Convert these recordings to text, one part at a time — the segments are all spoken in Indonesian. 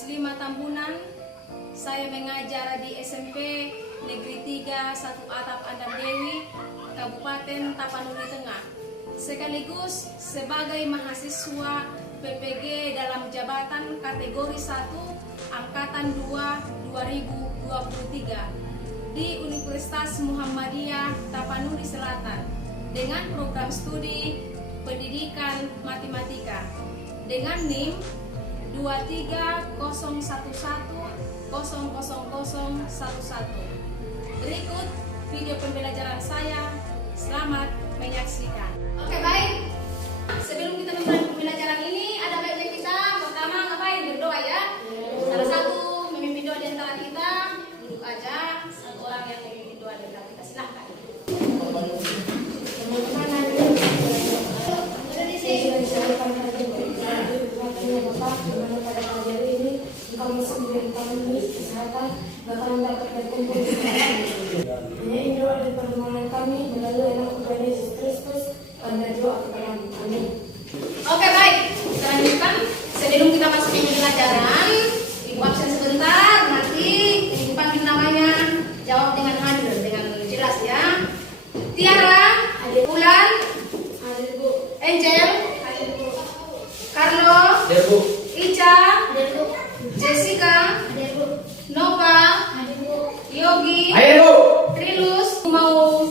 kelas 5 Tambunan. Saya mengajar di SMP Negeri 3 1 Atap Andan Dewi, Kabupaten Tapanuli Tengah. Sekaligus sebagai mahasiswa PPG dalam jabatan kategori 1 Angkatan 2 2023 di Universitas Muhammadiyah Tapanuli Selatan dengan program studi pendidikan matematika dengan NIM 23011000011. Berikut video pembelajaran saya. Selamat menyaksikan. Oke, baik. Sebelum kita memulai pembelajaran ini, ada baiknya kita pertama ngapain? Berdoa ya. Salah satu memimpin doa di antara kita, duduk aja. Satu orang yang memimpin doa di antara kita, silahkan. Kami sendiri kami kesehatan bahkan dapat berkumpul hanya doa dan permohonan kami melalui anak Tuhan Yesus Kristus pada doa kepada kami. Oke, baik, kita lanjutkan. Sebelum kita masuk ke pembelajaran, ibu absen sebentar, nanti ibu panggil namanya, jawab dengan hadir dengan jelas ya. Tiara, Bulan, Angel, Carlo, Ica, Jessica, Nova, Yogi, Trilus. Mau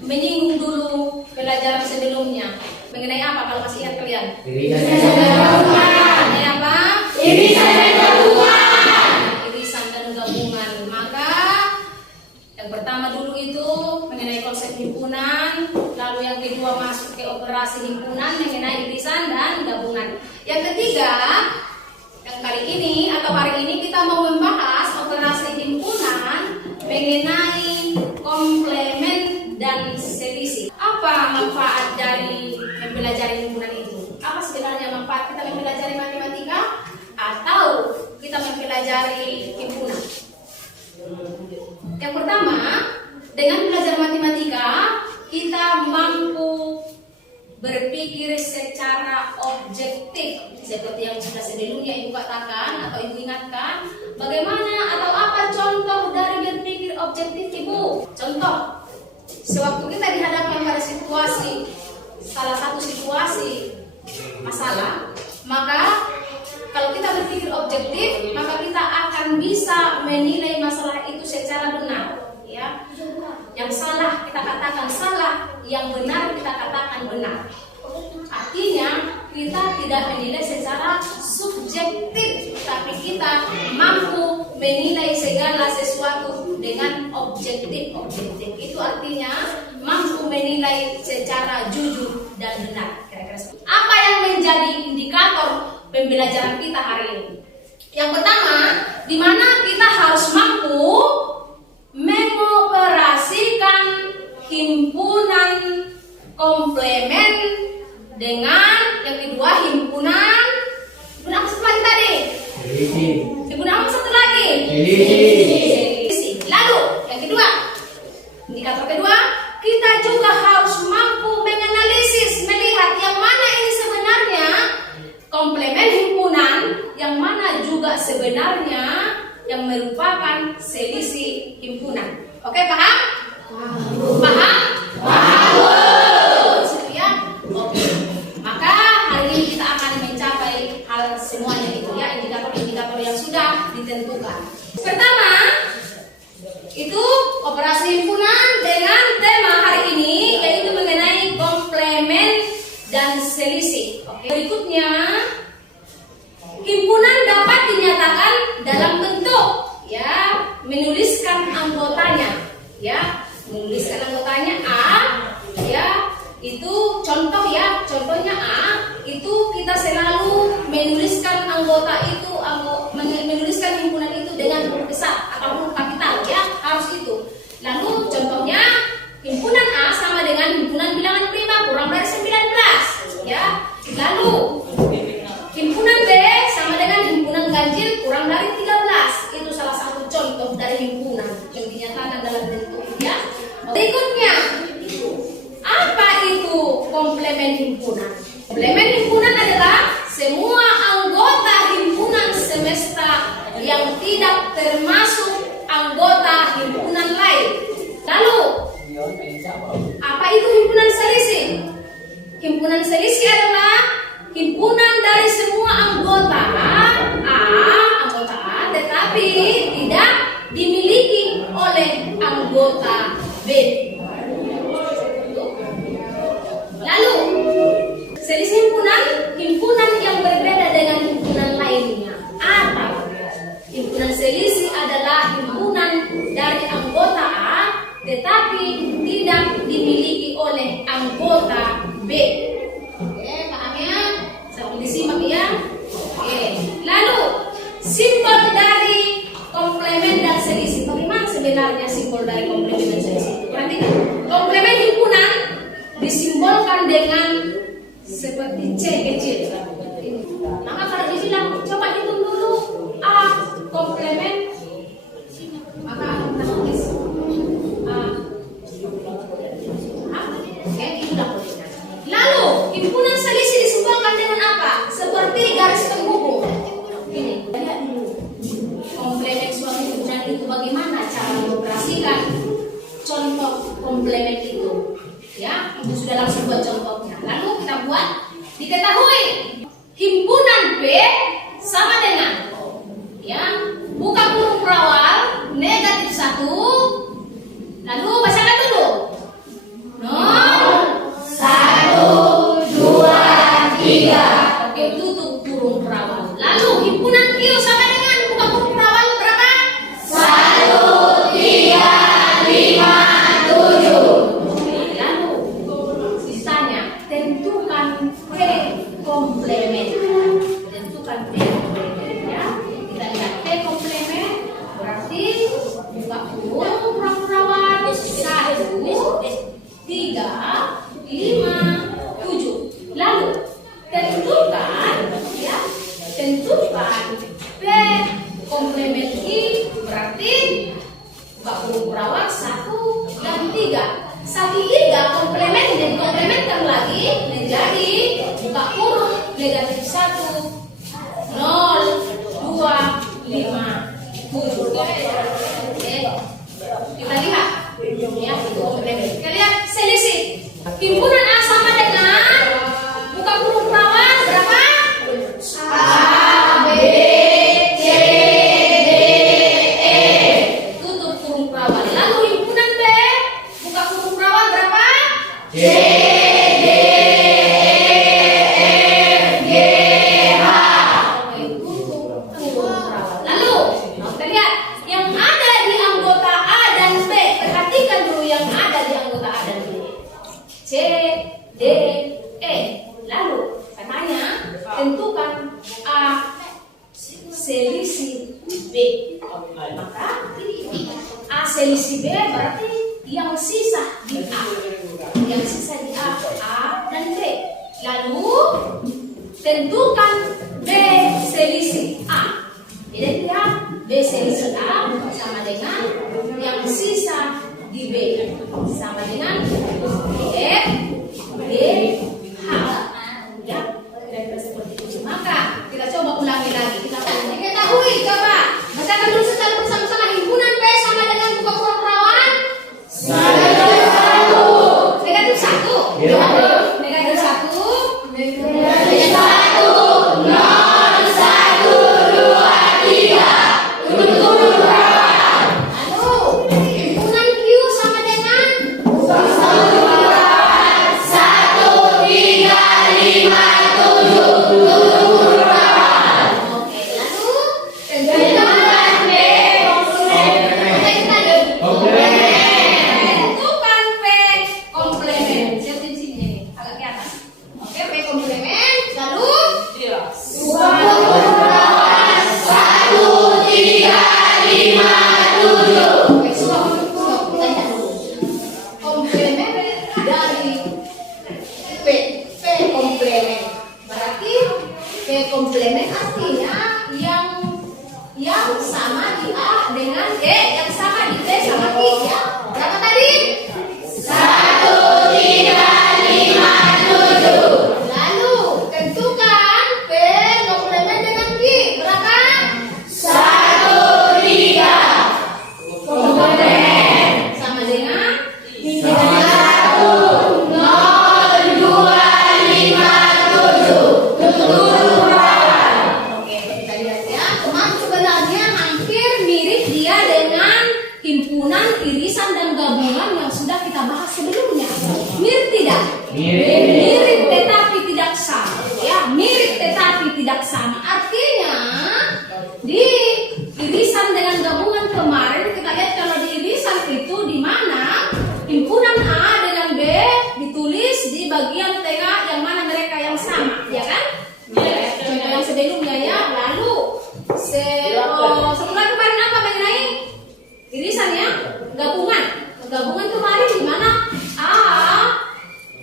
menyinggung dulu pelajaran sebelumnya. Mengenai apa kalau masih ingat kalian? Mengenai apa? Irisan dan gabungan. Maka yang pertama dulu itu mengenai konsep himpunan, lalu yang kedua masuk ke operasi himpunan mengenai irisan dan gabungan. Yang ketiga, yang kali ini atau hari ini kita mau membahas operasi himpunan mengenai komplemen dan selisih. Apa manfaat dari mempelajari himpunan itu? Apa sebenarnya manfaat kita mempelajari matematika atau kita mempelajari himpunan? Yang pertama, dengan belajar matematika kita mampu berpikir secara objektif seperti yang sudah sebelumnya ibu katakan atau ibu ingatkan. Bagaimana atau apa contoh dari berpikir objektif ibu? Contoh, sewaktu kita dihadapkan pada situasi, salah satu situasi masalah, maka kalau kita berpikir objektif, maka kita akan bisa menilai masalah itu secara benar, ya. Yang salah kita katakan salah, yang benar kita katakan benar. Artinya kita tidak menilai secara subjektif, tapi kita mampu menilai segala sesuatu dengan objektif. Itu artinya mampu menilai secara jujur dan benar. Kira-kira apa yang menjadi indikator pembelajaran kita hari ini? Yang pertama, di mana kita harus mampu mengoperasikan himpunan komplemen dengan yang kedua himpunan apa satu lagi tadi? Himpunan apa satu lagi? Selisih. Lalu yang kedua, indikator kedua, kita juga harus mampu menganalisis, melihat yang mana ini sebenarnya komplemen himpunan, yang mana juga sebenarnya yang merupakan selisih himpunan. Oke, paham? Paham? Bagus. Ya. Oke. Maka hari ini kita akan mencapai hal semuanya itu ya, indikator-indikator yang sudah ditentukan. Pertama, itu operasi himpunan dengan tema hari ini yaitu mengenai komplemen dan selisih. Oke. Berikutnya, himpunan dapat dinyatakan dalam bentuk ya menuliskan anggotanya ya, menuliskan anggotanya A ya, itu contoh ya, contohnya A itu kita selalu menuliskan anggota itu, menuliskan himpunan itu dengan huruf besar atau huruf kapital ya, harus itu. Lalu contohnya himpunan A sama dengan himpunan bilangan prima kurang dari 19 ya. Lalu himpunan B sama dengan himpunan ganjil kurang dari 13. Itu salah satu contoh dari himpunan yang dinyatakan dalam bentuk ya. Berikutnya, apa itu komplemen himpunan? Komplemen himpunan adalah semua anggota himpunan semesta yang tidak termasuk anggota himpunan lain. Lalu, apa itu himpunan selisih? Himpunan selisih adalah himpunan dari semua anggota A, tetapi tidak dimiliki oleh anggota B. Lalu, selisih himpunan yang berbeda dengan himpunan lainnya. Atau himpunan selisih adalah himpunan dari anggota A, tetapi tidak dimiliki oleh anggota B. Oke, paham ya? Sampai disimak ya. Oke. Lalu, simbol dari komplemen dan selisih. Bagaimana sebenarnya simbol dari komplemen dan selisih? Perhatikan. Komplemen himpunan disimbolkan dengan seperti C kecil. Maka kalau dibilang coba hitung dulu A komplemen, maka akan kita tulis A. Oke, itulah polanya. Lalu himpunan selisih disimbolkan dengan apa? Seperti garis penghubung. Ini lihat dulu. Komplemen suatu himpunan itu bagaimana cara mengoperasikan contoh komplemen itu? Ya, ibu sudah langsung buat contohnya. Lalu kita buat. Diketahui himpunan B sama dengan buka kurung perawal negatif 1. Lalu bacakan dulu. 0, 1, 2, 3. Oke, tutup kurung perawal. Lalu himpunan Q sama dengan buka kurung perawal berapa? 1, 3, 5, 7. Tentukan P komplemen. Tentukan P komplemen ya. Kita lihat P komplemen berarti buka kurung perawal 1, 3, 5, 7. Lalu tentukan P komplemen I berarti buka kurung perawal 1 dan 3. Satu tiga komplementkan lagi menjadi buka kurung negatif 1, 0, 2, 5, 7. Oke. Kita lihat ya, komplemen. Kita lihat selisih. Himpunan A sama dengan buka kurung perawal berapa? A, B, C, D, E. Tutup kurung perawal. Lalu himpunan B buka kurung perawal berapa? C, D, E, F, G, H. Oke, tutup kurung perawal. Lalu, kita lihat yang ada di anggota A dan B. Perhatikan dulu yang ada di anggota A dan B. C, D, E. Lalu, katanya tentukan A selisih B. Maka ini A selisih B berarti yang sisa di A. Yang sisa di A dan B. Lalu tentukan B selisih A. Jadi lihat B selisih A sama dengan yang sisa di B. Sama dengan F, G, H. Ya, kira-kira seperti itu. Maka kita coba ulangi lagi. Kita ketahui, coba bacakan dulu secara bersama-sama. Himpunan P sama dengan buka kurung perawal negatif 1. Negatif 1. Negatif 1. 0, 1, 2, 3. Tutup kurung perawal. Lalu himpunan Q sama dengan buka kurung perawal 1, 3, 5, 7. Tutup kurung perawal. Oke, lalu tentukan B tentukan P komplemen. Siap di sini agak ke atas. Oke, P komplemen. Lalu buka kurung perawal 1, 3, 5, 7. Oke, stop. Kita lihat dulu. Komplemen dari P komplemen. Berarti P komplemen artinya yang sama di A dengan D, yang sama di B sama I ya. Berapa tadi? 1, 3, 5, 7. Lalu tentukan P komplemen dengan Q berapa? 1, tidak sama. Artinya di irisan dengan gabungan kemarin kita lihat kalau di irisan itu di mana himpunan A dengan B ditulis di bagian tengah yang mana mereka yang sama, ya kan? Contoh yang sebelumnya ya. Lalu setelah kemarin apa mengenai irisan ya? Gabungan kemarin di mana A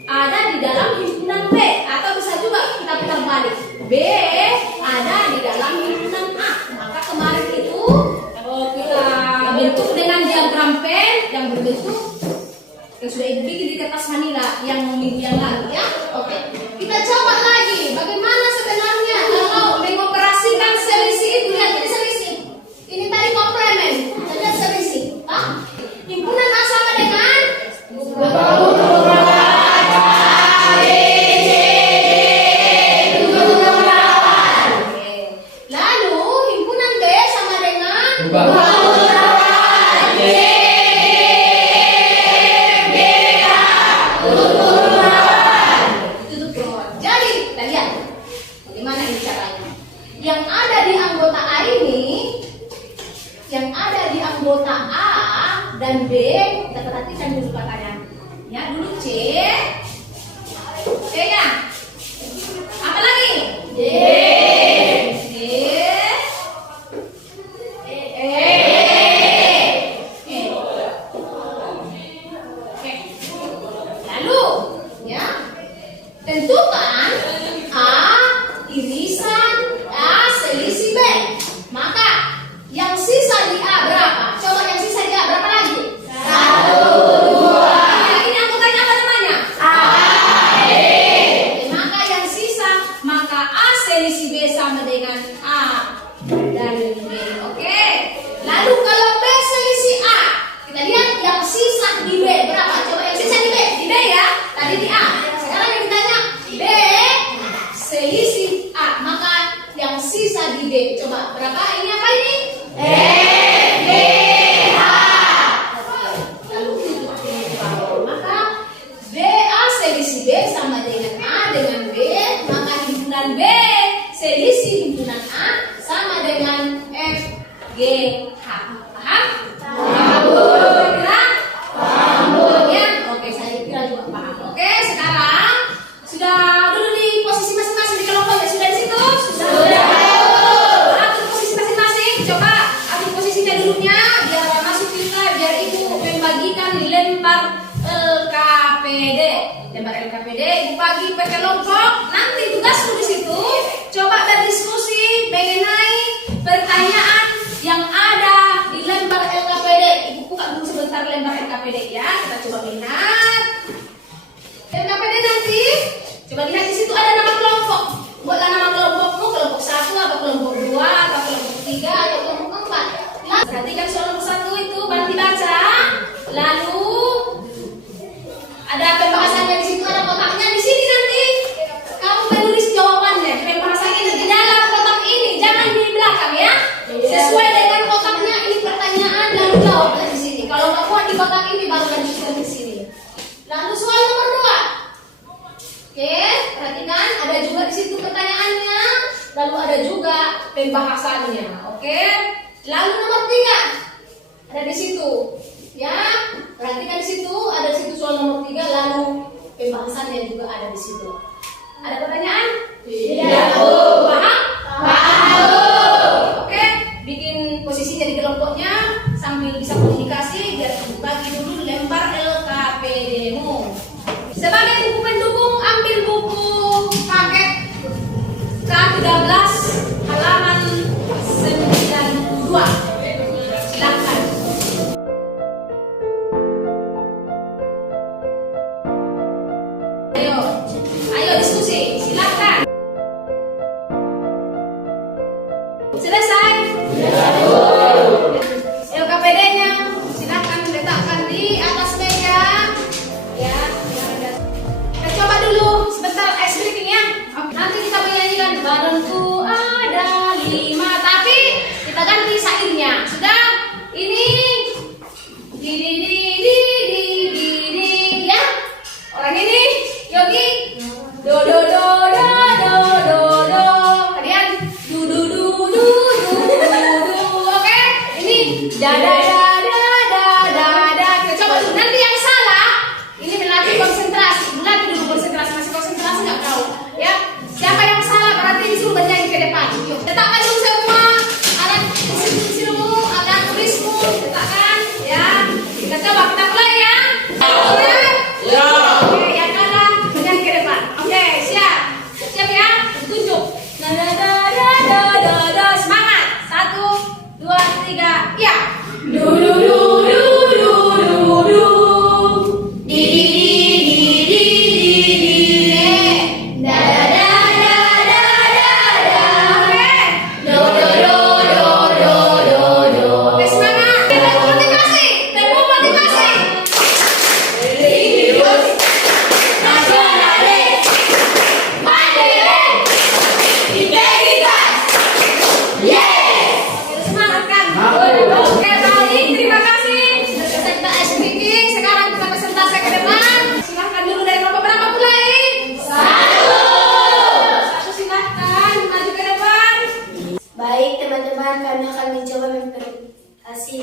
ada di dalam himpunan B, atau bisa juga kita putar balik, B ada di dalam himpunan A. Maka kemarin itu kita bentuk dengan diagram pen yang berbentuk yang sudah ibu bikin di kertas manila yang minggu yang lalu ya. Oke, kita coba lagi bagaimana sebenarnya kalau mengoperasikan selisih itu. Lihat ini selisih, ini tadi komplement, lihat selisih. Himpunan A sama dengan lalu himpunan B sama dengan jadi kita lihat bagaimana ini caranya. Yang ada di anggota A ini, yang ada di anggota A dan B, kita perhatikan dulu katanya. Ya, dulu C ya. Apa lagi? D. Lalu, ya, tentukan A irisan A selisih B. Maka yang sisa di A berapa? Coba yang sisa di A berapa lagi? 1, 2. Ini anggotanya apa namanya? A, B. Maka yang sisa, maka A selisih B sama dengan A dan B. Oke. Lalu kalau B selisih A, kita lihat yang sisa di B berapa? Coba yang sisa di B ya. Tadi di A. Sekarang yang ditanya B selisih A, maka yang sisa di B coba berapa? Ini apa ini? Maka BA selisih B sama dengan A dengan B, maka himpunan B selisih himpunan A sama dengan F, G, H. Paham? Ya? Oke, saya kira juga paham. Oke, sekarang sudah dulu di posisi masing-masing di kelompoknya, sudah di situ? Sudah. Atur posisi masing-masing. Coba atur posisinya dulunya biar masuk kita, biar ibu membagikan lembar LKPD. Lembar LKPD ibu bagi per kelompok. Nanti tugasmu di situ coba berdiskusi mengenai pertanyaan yang ada di lembar LKPD. Ibu buka dulu sebentar lembar LKPD ya. Kita coba lihat LKPD nanti. Coba lihat di situ ada nama kelompok. Buatlah nama kelompokmu, kelompok 1 atau kelompok 2 atau kelompok 3 atau kelompok 4. Nah, perhatikan soal nomor 1 itu, bantu baca. Lalu ada pembahasannya di situ, ada kotaknya di sini nanti. Kamu menulis jawabannya. Pembahasannya di dalam kotak ini, jangan di belakang ya. Sesuai dengan kotaknya, ini pertanyaan lalu jawabnya di sini. Kalau nggak muat di kotak ini baru lanjutkan di sini. Lalu soal nomor 2. Oke, perhatikan ada juga di situ pertanyaannya, lalu ada juga pembahasannya. Oke. Lalu nomor 3 ada di situ. Ya, perhatikan di situ, ada di situ soal nomor 3, lalu pembahasannya juga ada di situ. Ada pertanyaan? Tidak. Paham? Paham. Oke, bikin posisinya di kelompoknya sambil bisa komunikasi biar bagi dulu lembar LKPD-mu. Sebagai buku pendukung, ambil buku paket K13 halaman 92. Silakan. Ayo diskusi, silakan. Selesai? LKPD-nya silakan letakkan di atas meja. Ya, kita coba dulu sebentar ice breaking ya. Nanti kita menyanyikan badanku ada 5, tapi kita ganti syairnya. Sudah? Ini di ya. Orang ini Yogi do do do do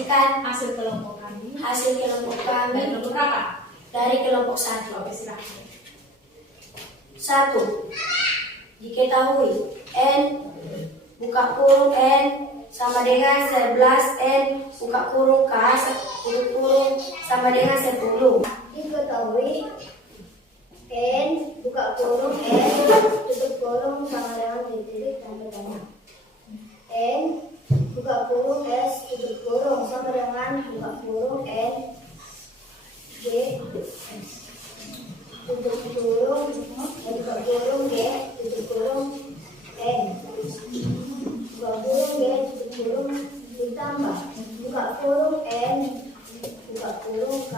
informasikan hasil kelompok kami. hasil kelompok Dari kami kelompok berapa? dari kelompok 1. Oke, silakan. 1. Diketahui N buka kurung N sama dengan 11 N buka kurung K tutup kurung sama dengan 10. Diketahui N buka kurung N tutup kurung sama dengan titik tanda tanya. N buka kurung S tutup kurung sama dengan buka kurung N G tutup kurung buka kurung G tutup kurung N buka kurung G tutup kurung ditambah buka kurung N buka kurung K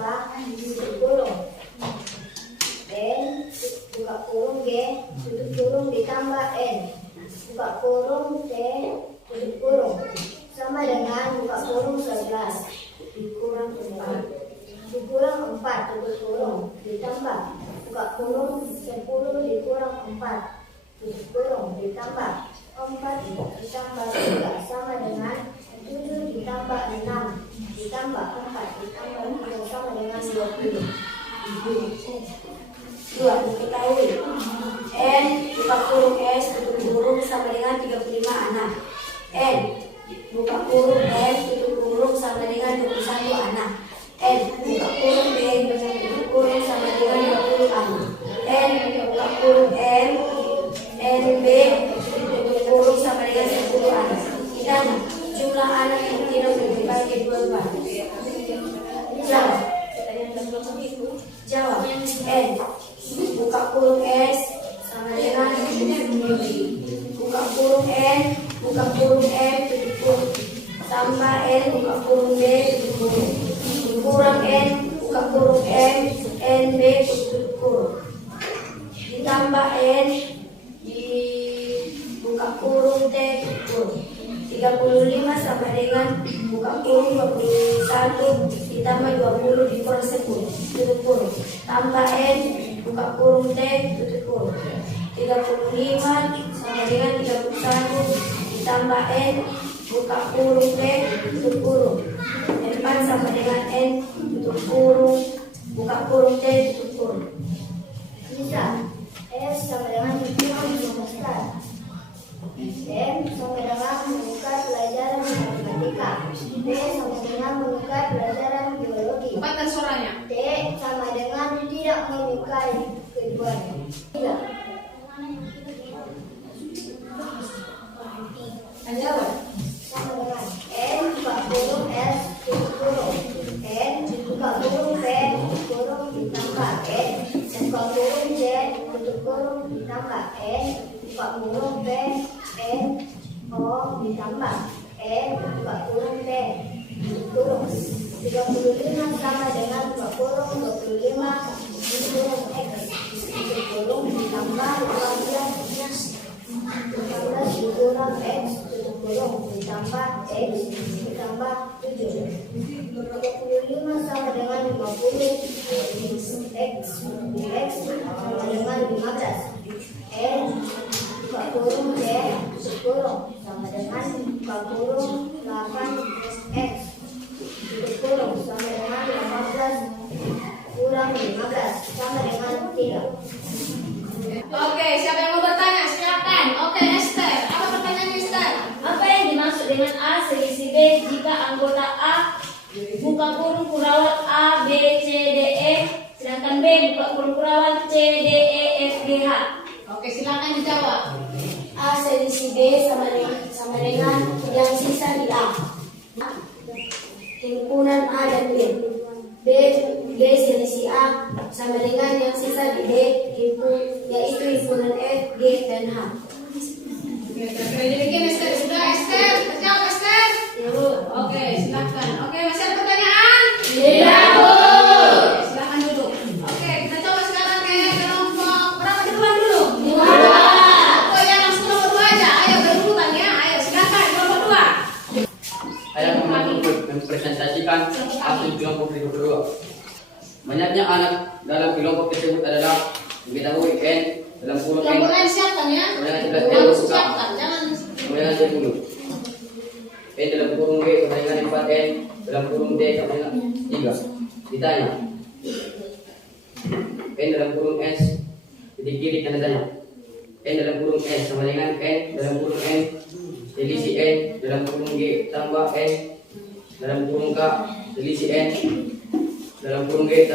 tutup kurung N buka kurung G tutup kurung ditambah N buka kurung T tutup kurung sama dengan buka kurung 11 dikurang 4 tutup kurung ditambah buka kurung 10 dikurang 4 tutup kurung ditambah 4 ditambah 3 sama dengan 7 ditambah 6 ditambah 4 ditambah 3 sama dengan 20. 2. Diketahui N buka kurung S tutup kurung sama dengan 35 anak. N buka kurung M tutup kurung sama dengan 21 anak. N buka kurung B tutup kurung sama dengan 20 anak. N buka kurung M NB tutup kurung sama dengan 10 anak. Dan jumlah anak yang tidak membagi dua. Jawab. N buka kurung S sama dengan buka kurung N buka kurung M tutup kurung tambah N buka kurung B tutup kurung kurang N buka kurung M NB tutup kurung ditambah N di buka kurung T tutup kurung 35 sama dengan buka kurung 21 ditambah 20 dikurang 10 tutup kurung tambah N buka kurung T tutup kurung 35 sama dengan 31 ditambah N buka kurung T tutup kurung 4 sama dengan N tutup kurung buka kurung T tutup kurung. Bisa S sama dengan hitungan merumuskan. M sama dengan membuka pelajaran matematika. P sama dengan membuka pelajaran biologi. Cepatkan suaranya. T sama dengan tidak menyukai keduanya. Tidak. Jawab. Sama dengan N buka kurung S tutup kurung N buka kurung P tutup kurung ditambah N buka kurung J tutup kurung ditambah N buka kurung P N O ditambah N buka kurung T tutup kurung 35 sama dengan buka kurung 25 kurung X tutup kurung ditambah 15 dikurang X tutup kurung ditambah X ditambah 7 25 sama dengan 50 X sama dengan 15 N buka kurung T tutup kurung sama dengan buka kurung 8 X tutup kurung sama dengan 15 kurang 15 sama dengan 3. Oke, siapa yang mau bertanya? Silakan. Oke, Esther. Apa pertanyaannya, Esther? Apa yang dimaksud dengan A selisih B jika anggota A buka kurung kurawat A, B, C, D, E, sedangkan B buka kurung kurawat C, D, E, F, G, H? Oke, silakan dijawab. A selisih B sama dengan yang sisa di A. Himpunan A dan B. B selisih A sama dengan yang sisa di D, yaitu himpunan F, G, dan H. Oke, kira-kira demikian, Esther. Sudah, Esther? Terjawab, Esther? Oke, silakan. Oke, masih ada pertanyaan? Tidak, Bu. Oke, silakan duduk. Oke, kita coba sekarang ke kelompok berapa duluan dulu? Dua. Oh, jangan langsung kelompok 2 aja. Ayo, berurutan ya. Ayo, silakan kelompok 2. Saya mempresentasikan hasil kelompok kedua. Banyaknya anak dalam kelompok tersebut adalah diketahui N dalam kurung N Kelompok lain siapkan ya. Kemudian Siapkan, jangan. kemudian 10. N dalam kurung G kemudian 4 N dalam kurung D sama dengan 3. Ditanya, N dalam kurung S, titik kiri tanda tanya. N dalam kurung S sama dengan N dalam kurung N, selisih N dalam kurung G tambah N dalam kurung K, selisih N dalam kurung G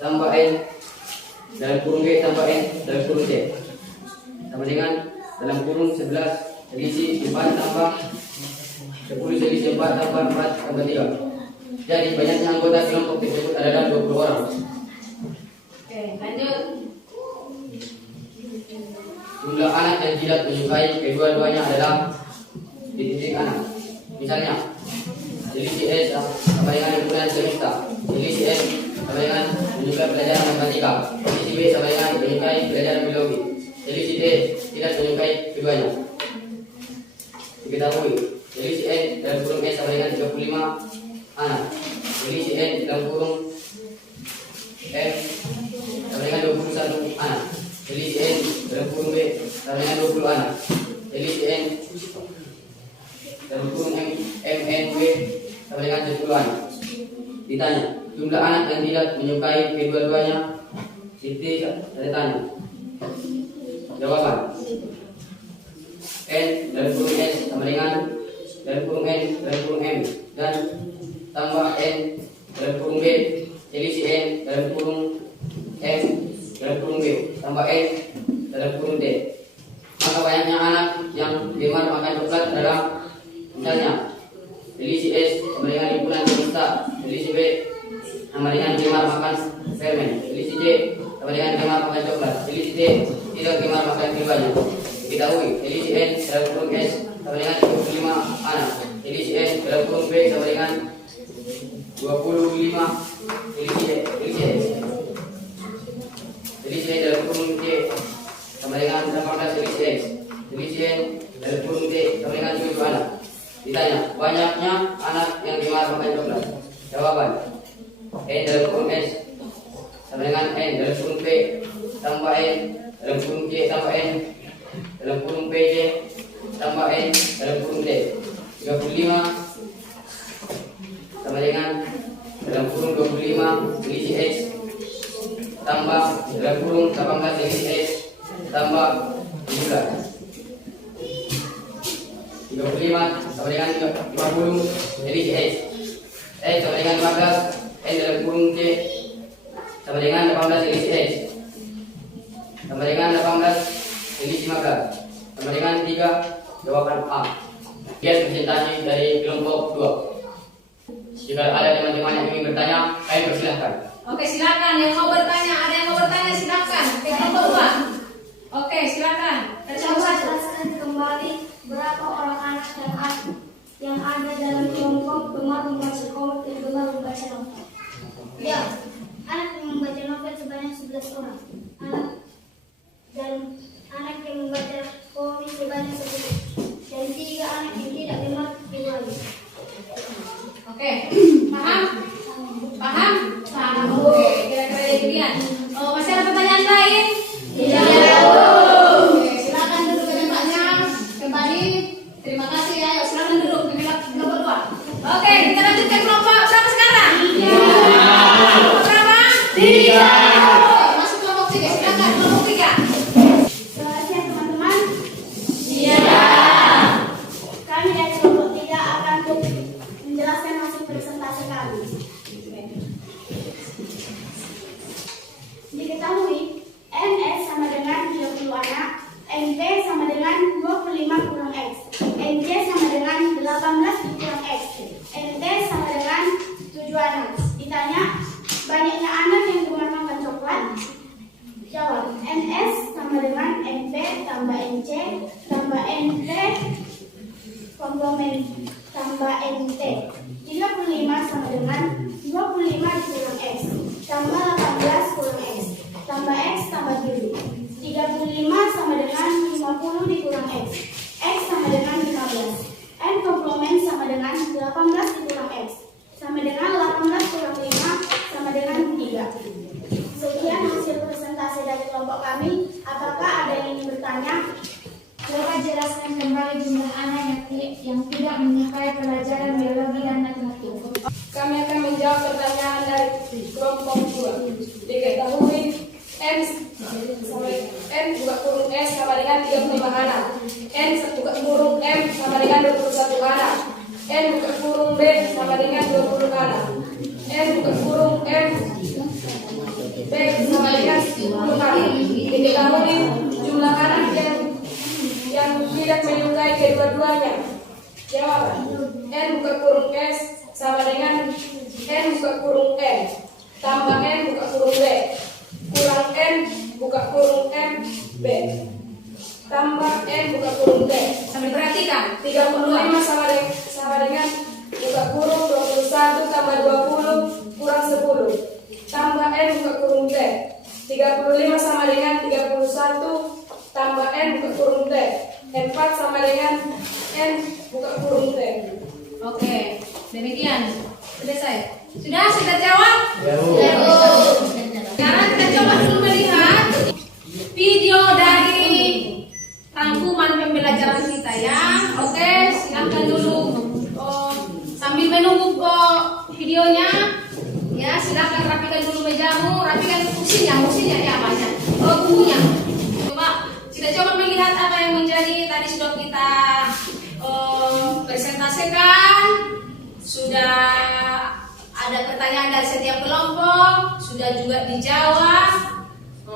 tambah N dalam kurung G tambah N dalam kurung T sama dengan dalam kurung 11 selisih 4 tambah 10 selisih 4 tambah 4 tambah 3. Jadi banyaknya anggota kelompok tersebut adalah 20 orang. Oke, lanjut. Jumlah anak yang tidak menyukai kedua-duanya adalah titik anak. Misalnya, selisih S sama dengan himpunan semesta, selisih S sama dengan menyukai pelajaran matematika, selisih B sama dengan menyukai pelajaran biologi, selisih D tidak menyukai keduanya. Diketahui, selisih N dalam kurung S sama dengan 35 anak, selisih N dalam kurung M sama dengan 21 anak, selisih N dalam kurung B sama dengan 20 anak, selisih N dalam kurung MNB sama dengan 10 anak. Ditanya, jumlah anak yang tidak menyukai kedua-duanya, titik tanda tanya. Jawaban, N dalam kurung S sama dengan dalam kurung N dalam kurung M dan tambah N dalam kurung B, selisih N dalam kurung M dalam kurung B tambah N dalam kurung D. Maka banyaknya anak yang gemar makan coklat adalah misalnya selisih S sama dengan himpunan semesta, selisih B sama dengan gemar makan permen, selisih J sama dengan gemar makan coklat, selisih D tidak gemar makan keduanya. Diketahui, selisih N dalam kurung S sama dengan 25 anak, selisih N dalam kurung B sama dengan 25, selisih N dalam kurung J sama dengan 18 selisih X, selisih N dalam kurung D sama dengan 7 anak. Ditanya, banyaknya anak yang gemar makan coklat. Jawaban, N dalam kurung S sama dengan N dalam kurung P tambah N dalam kurung J tambah N dalam kurung PJ tambah N dalam kurung D. 35 sama dengan dalam kurung 25 selisih X tambah dalam kurung 18 selisih X tambah 17. 35 sama dengan 50 selisih X. X sama dengan 15, N dalam kurung C sama dengan 18 selisih X sama dengan 18 selisih 15 sama dengan 3. Jawaban A. Lihat presentasi dari kelompok 2. Jika ada teman-teman yang ingin bertanya, ayo persilahkan. Oke, silakan yang mau bertanya. Ada yang mau bertanya silakan. Ke kelompok 2. Oke, silakan. Dari Coba kelompok 1. jelaskan kembali berapa orang anak yang ada dalam kelompok gemar membaca komik dan gemar membaca novel. Ya, anak yang membaca novel sebanyak 11 orang. Anak yang membaca komik sebanyak 10. Dan 3 anak yang tidak gemar kecuali. Oke, paham? Paham? Paham. Oke, kira-kira demikian. Oh, masih ada pertanyaan lain? Iya. Oke, silakan duduk ke tempatnya. Kembali. Terima kasih ya. Yuk, silakan duduk di kelompok 2. Oke, kita lanjut ke kelompok berapa sekarang? 3. Berapa? 3. Masuk kelompok 3. Silakan kelompok 3. Selamat siang teman-teman. Iya. Kami dari kelompok 3 akan menjelaskan hasil presentasi kami. Diketahui NS sama dengan 30 anak, NP sama dengan 25 kurang X, NJ sama dengan 18 kurang X, NT sama dengan 7 anak. Ditanya, banyaknya anak yang gemar makan coklat? Jawab, NS sama dengan NP tambah NC tambah NT komplement tambah NT. 35 sama dengan 25 dikurang X tambah 18 kurang X tambah X tambah 7. 35 sama dengan 50 dikurang X. X sama dengan 15. N komplement sama dengan 18 dikurang X sama dengan 18 kurang 5 sama dengan 3. Sekian hasil presentasi dari kelompok kami. Apakah ada yang ingin bertanya? Coba jelaskan. jelaskan kembali jumlah anak yang tidak menyukai pelajaran biologi dan matematika. Kami akan menjawab pertanyaan dari kelompok 2. Diketahui N buka kurung S sama dengan 35 anak. N buka kurung M sama dengan 21 anak. N buka kurung B sama dengan 20 anak. N buka kurung M B sama dengan 10 anak. Diketahui jumlah anak yang tidak menyukai kedua-duanya. Jawaban N buka kurung S sama dengan N buka kurung M tambah N buka kurung B kurang N buka kurung M B tambah N buka kurung D. Sambil perhatikan. 35 sama dengan buka kurung 21 tambah 20 kurang 10 tambah N buka kurung D. 35 sama dengan 31 tambah N buka kurung D. 4 sama dengan N buka kurung D. Oke, demikian. Selesai. Sudah jawab? Sekarang kita coba dulu melihat video dari rangkuman pembelajaran kita ya. Oke, silakan dulu. Sambil menunggu videonya, ya silakan rapikan dulu mejamu, rapikan kursinya ya banyak. Bukunya. Kita coba melihat apa yang menjadi tadi sudah kita presentasikan. Sudah ada pertanyaan dari setiap kelompok, sudah juga dijawab,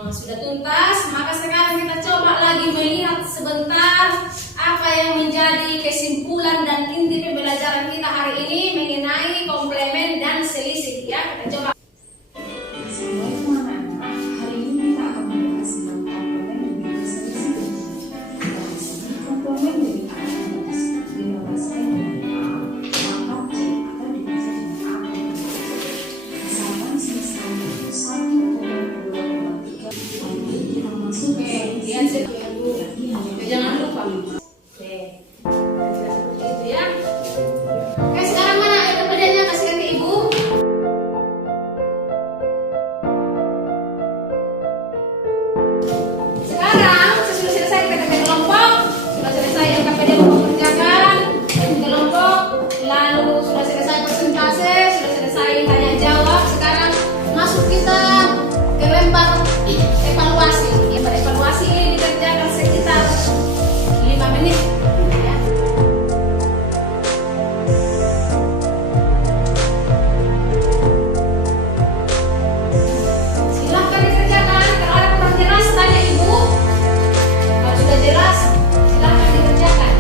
sudah tuntas. Maka sekarang kita coba lagi melihat sebentar apa yang menjadi kesimpulan dan inti pembelajaran kita hari ini mengenai komplemen dan selisih. Ya, kita coba. Hari ini kita akan membahas tentang komplemen dan juga selisih. Dari segi komplemen dari dibebaskan dengan A, maka C akan dibaca dengan A. Misalkan selisihnya itu 1,2,3, lalu kita masuk ke Lihat selisih. sih. Jadi Jangan lupa. Oke. Itu ya. Oke, sekarang mana kepedannya kasihkan ke Ibu. Sekarang sudah selesai kita ke kelompok, sudah selesai yang KPD mau kerjakan kelompok, lalu sudah selesai presentasi, sudah selesai tanya jawab. Sekarang masuk kita ke lembar evaluasi. Lembar evaluasi ini dikerjakan sekitar 5 menit. Ya. Silahkan dikerjakan. Kalau ada kurang jelas tanya Ibu. Kalau sudah jelas, silahkan dikerjakan.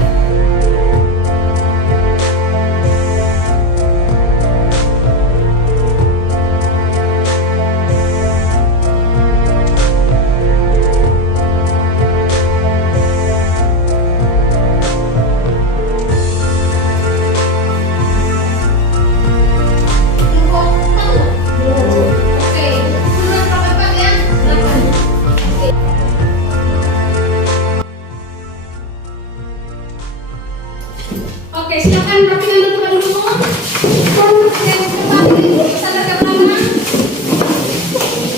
Kelompok satu. Oke, duluan Bapak ya. Silakan. Oke. Oke, silakan rapikan dulu. Yang kembali sadar ke belakang.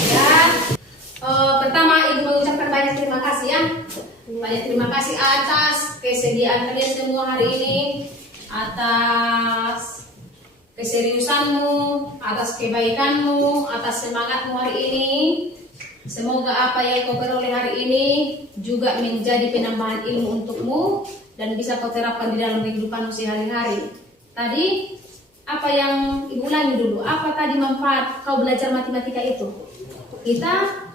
Dan pertama Ibu mengucapkan banyak terima kasih ya. Banyak terima kasih atas kesediaan kalian semua hari ini, atas keseriusanmu, atas kebaikanmu, atas semangatmu hari ini. Semoga apa yang kau peroleh hari ini juga menjadi penambahan ilmu untukmu dan bisa kau terapkan di dalam kehidupanmu sehari-hari. Tadi apa yang Ibu ulangi dulu? Apa tadi manfaat kau belajar matematika itu? Kita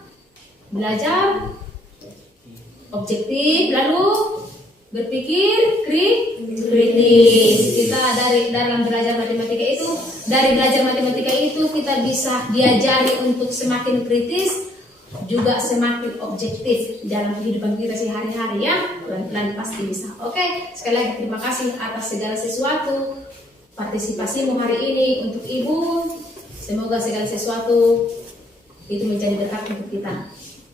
belajar objektif, lalu berpikir kritis. Kita dalam belajar matematika itu kita bisa diajari untuk semakin kritis, juga semakin objektif dalam kehidupan kita sehari-hari ya. Pelan-pelan pasti bisa. Oke, sekali lagi terima kasih atas segala sesuatu partisipasimu hari ini untuk Ibu. Semoga segala sesuatu itu menjadi berkat untuk kita.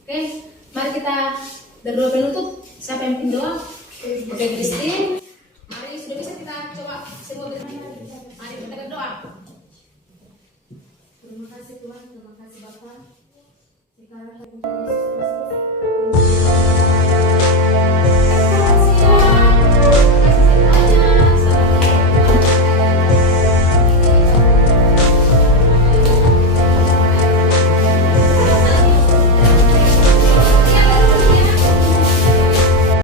Oke, mari kita berdoa penutup. Siapa yang pimpin doa? Oke, Christine. Mari sudah bisa kita coba semua berdoa. Mari kita berdoa. Terima kasih Tuhan, terima kasih Bapak. Sekarang Yesus Kristus,